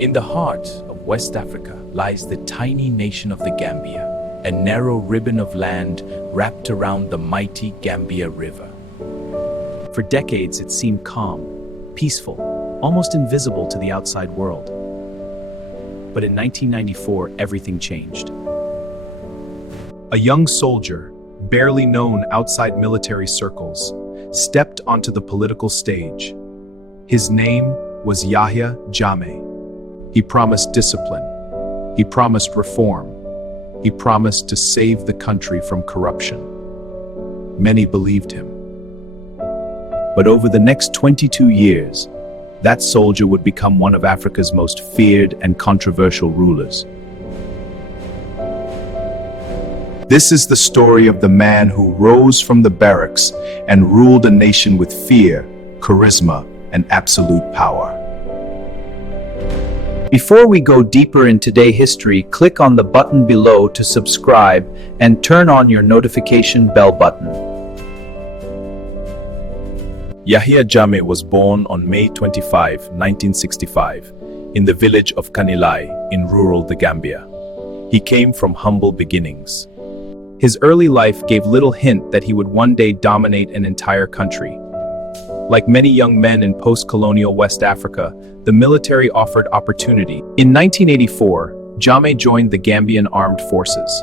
In the heart of West Africa lies the tiny nation of the Gambia, a narrow ribbon of land wrapped around the mighty Gambia River. For decades, it seemed calm, peaceful, almost invisible to the outside world. But in 1994, everything changed. A young soldier, barely known outside military circles, stepped onto the political stage. His name was Yahya Jammeh. He promised discipline. He promised reform. He promised to save the country from corruption. Many believed him. But over the next 22 years, that soldier would become one of Africa's most feared and controversial rulers. This is the story of the man who rose from the barracks and ruled a nation with fear, charisma, and absolute power. Before we go deeper in today's history, click on the button below to subscribe and turn on your notification bell button. Yahya Jammeh was born on May 25, 1965, in the village of Kanilai in rural the Gambia. He came from humble beginnings. His early life gave little hint that he would one day dominate an entire country. Like many young men in post-colonial West Africa, the military offered opportunity. In 1984, Jammeh joined the Gambian Armed Forces.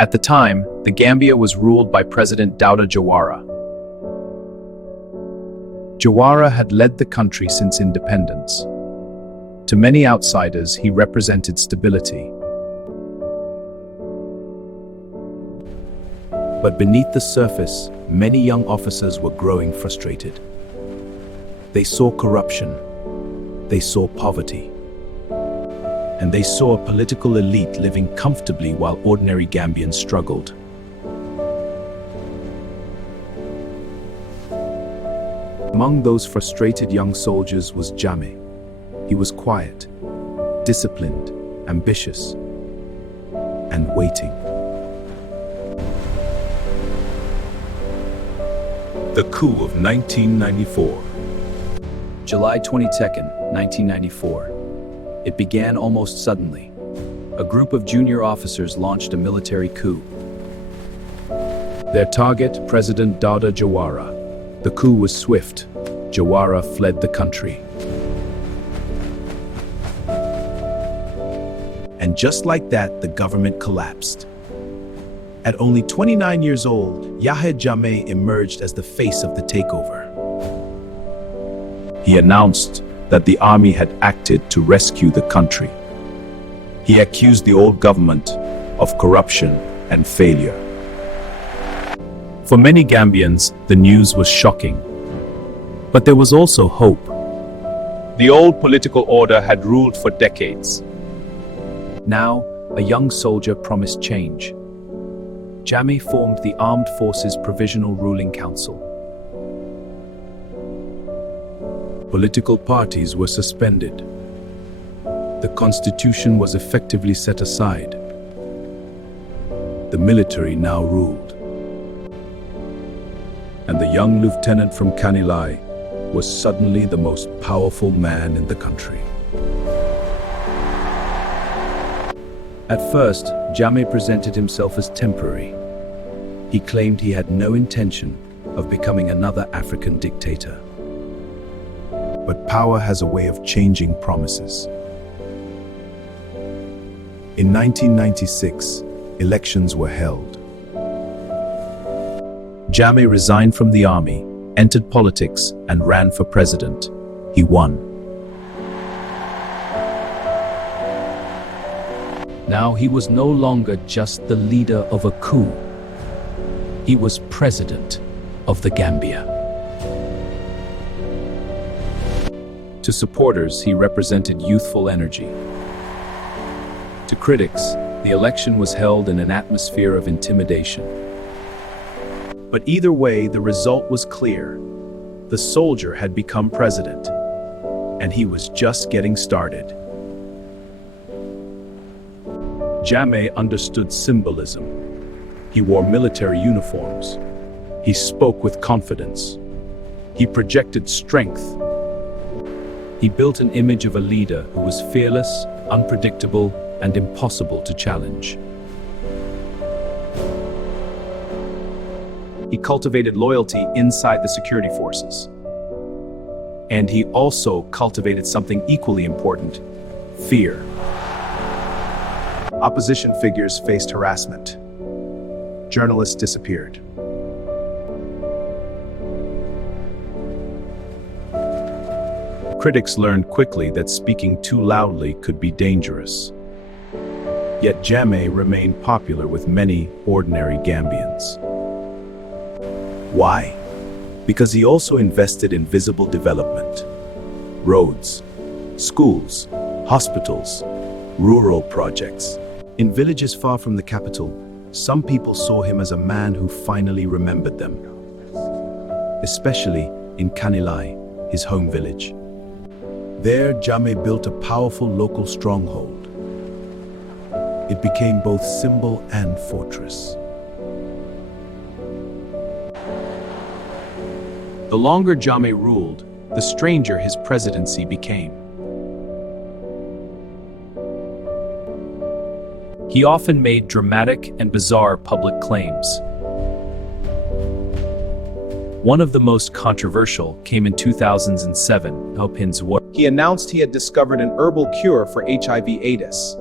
At the time, the Gambia was ruled by President Dawda Jawara. Jawara had led the country since independence. To many outsiders, he represented stability. But beneath the surface, many young officers were growing frustrated. They saw corruption, they saw poverty, and they saw a political elite living comfortably while ordinary Gambians struggled. Among those frustrated young soldiers was Jammeh. He was quiet, disciplined, ambitious, and waiting. The coup of 1994. July 22nd, 1994. It began almost suddenly. A group of junior officers launched a military coup. Their target, President Dawda Jawara. The coup was swift. Jawara fled the country. And just like that, the government collapsed. At only 29 years old, Yahya Jammeh emerged as the face of the takeover. He announced that the army had acted to rescue the country. He accused the old government of corruption and failure. For many Gambians, the news was shocking. But there was also hope. The old political order had ruled for decades. Now, a young soldier promised change. Jammeh formed the Armed Forces Provisional Ruling Council. Political parties were suspended. The constitution was effectively set aside. The military now ruled. And the young lieutenant from Kanilai was suddenly the most powerful man in the country. At first, Jammeh presented himself as temporary. He claimed he had no intention of becoming another African dictator. But power has a way of changing promises. In 1996, elections were held. Jammeh resigned from the army, entered politics, and ran for president. He won. Now he was no longer just the leader of a coup. He was president of the Gambia. To supporters, he represented youthful energy. To critics, the election was held in an atmosphere of intimidation. But either way, the result was clear. The soldier had become president, and he was just getting started. Jammeh understood symbolism. He wore military uniforms. He spoke with confidence. He projected strength. He built an image of a leader who was fearless, unpredictable, and impossible to challenge. He cultivated loyalty inside the security forces. And he also cultivated something equally important: fear. Opposition figures faced harassment. Journalists disappeared. Critics learned quickly that speaking too loudly could be dangerous. Yet Jammeh remained popular with many ordinary Gambians. Why? Because he also invested in visible development. Roads, schools, hospitals, rural projects. In villages far from the capital, some people saw him as a man who finally remembered them. Especially in Kanilai, his home village. There, Jammeh built a powerful local stronghold. It became both symbol and fortress. The longer Jammeh ruled, the stranger his presidency became. He often made dramatic and bizarre public claims. One of the most controversial came in 2007. He announced he had discovered an herbal cure for HIV/AIDS.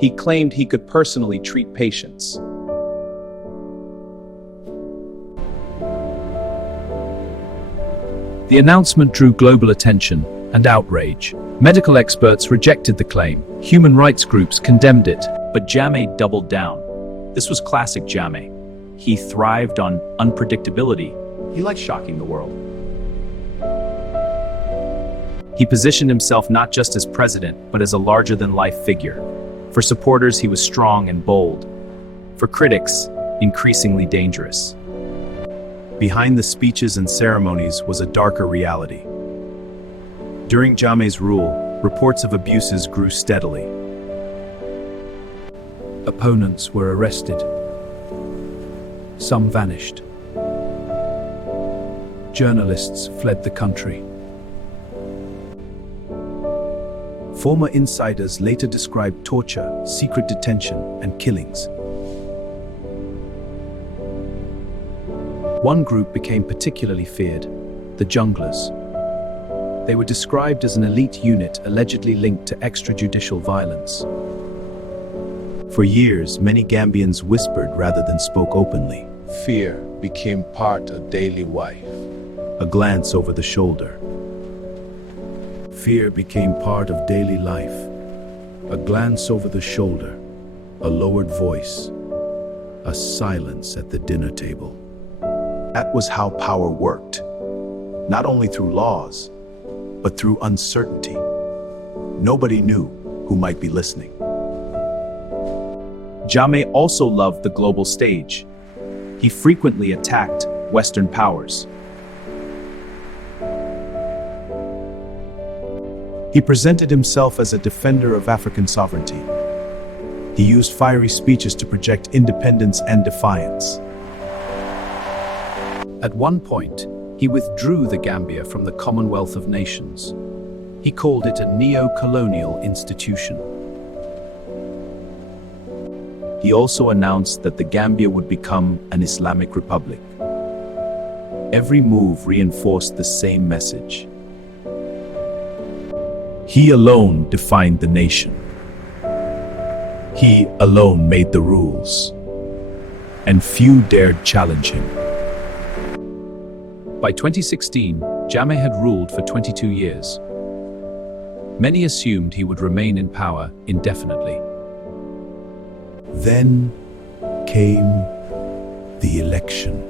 He claimed he could personally treat patients. The announcement drew global attention and outrage. Medical experts rejected the claim. Human rights groups condemned it. But Jammeh doubled down. This was classic Jammeh. He thrived on unpredictability. He liked shocking the world. He positioned himself not just as president, but as a larger-than-life figure. For supporters, he was strong and bold. For critics, increasingly dangerous. Behind the speeches and ceremonies was a darker reality. During Jammeh's rule, reports of abuses grew steadily. Opponents were arrested. Some vanished. Journalists fled the country. Former insiders later described torture, secret detention, and killings. One group became particularly feared: the junglers. They were described as an elite unit allegedly linked to extrajudicial violence. For years, many Gambians whispered rather than spoke openly. Fear became part of daily life. A glance over the shoulder. Fear became part of daily life. A glance over the shoulder. A lowered voice. A silence at the dinner table. That was how power worked. Not only through laws, but through uncertainty. Nobody knew who might be listening. Jammeh also loved the global stage. He frequently attacked Western powers. He presented himself as a defender of African sovereignty. He used fiery speeches to project independence and defiance. At one point, he withdrew the Gambia from the Commonwealth of Nations. He called it a neo-colonial institution. He also announced that the Gambia would become an Islamic republic. Every move reinforced the same message. He alone defined the nation. He alone made the rules. And few dared challenge him. By 2016, Jammeh had ruled for 22 years. Many assumed he would remain in power indefinitely. Then came the election.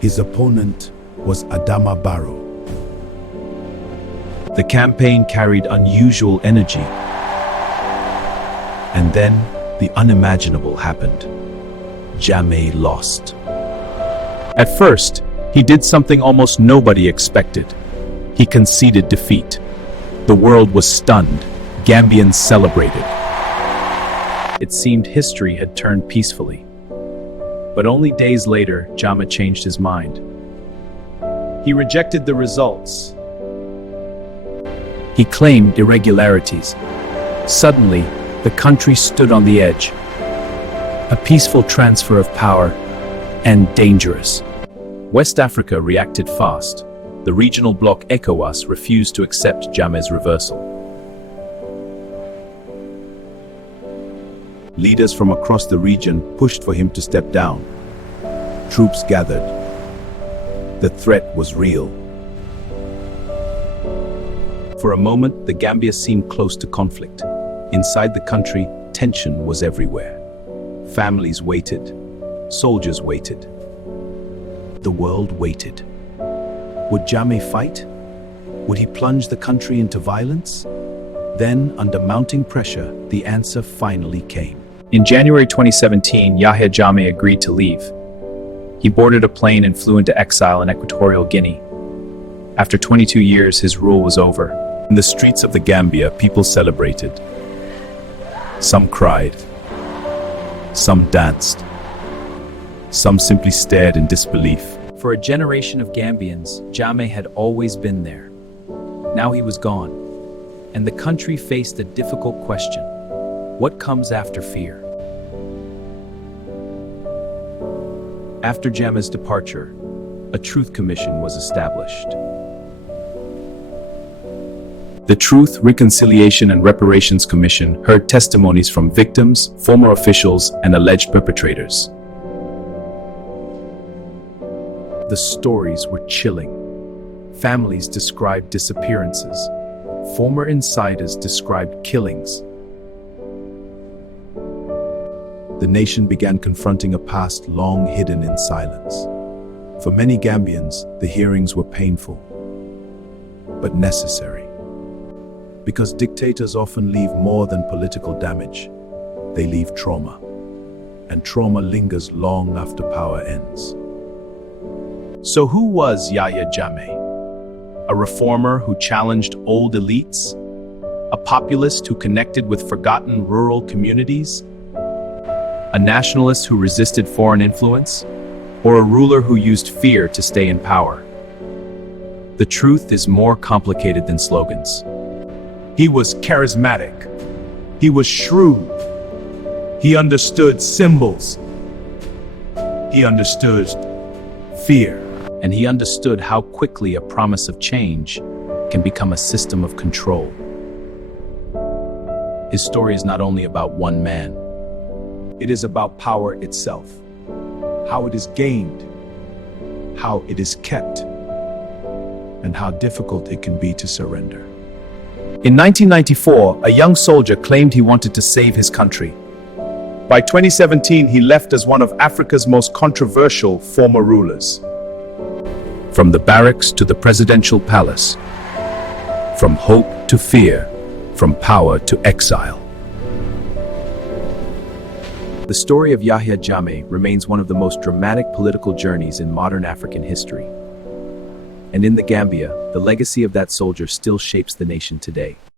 His opponent was Adama Barrow. The campaign carried unusual energy. And then the unimaginable happened. Jammeh lost. At first, he did something almost nobody expected. He conceded defeat. The world was stunned. Gambians celebrated. It seemed history had turned peacefully. But only days later, Jammeh changed his mind. He rejected the results. He claimed irregularities. Suddenly, the country stood on the edge. A peaceful transfer of power, and dangerous. West Africa reacted fast. The regional bloc ECOWAS refused to accept Jammeh's reversal. Leaders from across the region pushed for him to step down. Troops gathered. The threat was real. For a moment, the Gambia seemed close to conflict. Inside the country, tension was everywhere. Families waited. Soldiers waited. The world waited. Would Jammeh fight? Would he plunge the country into violence? Then, under mounting pressure, the answer finally came. In January 2017, Yahya Jammeh agreed to leave. He boarded a plane and flew into exile in Equatorial Guinea. After 22 years, his rule was over. In the streets of the Gambia, people celebrated. Some cried. Some danced. Some simply stared in disbelief. For a generation of Gambians, Jammeh had always been there. Now he was gone, and the country faced a difficult question. What comes after fear? After Jammeh's departure, a truth commission was established. The Truth, Reconciliation and Reparations Commission heard testimonies from victims, former officials, and alleged perpetrators. The stories were chilling. Families described disappearances. Former insiders described killings. The nation began confronting a past long hidden in silence. For many Gambians, the hearings were painful, but necessary. Because dictators often leave more than political damage. They leave trauma. And trauma lingers long after power ends. So who was Yahya Jammeh? A reformer who challenged old elites? A populist who connected with forgotten rural communities? A nationalist who resisted foreign influence? Or a ruler who used fear to stay in power? The truth is more complicated than slogans. He was charismatic. He was shrewd. He understood symbols. He understood fear. And he understood how quickly a promise of change can become a system of control. His story is not only about one man. It is about power itself. How it is gained. How it is kept. And how difficult it can be to surrender. In 1994, a young soldier claimed he wanted to save his country. By 2017, he left as one of Africa's most controversial former rulers. From the barracks to the presidential palace. From hope to fear. From power to exile. The story of Yahya Jammeh remains one of the most dramatic political journeys in modern African history. And in the Gambia, the legacy of that soldier still shapes the nation today.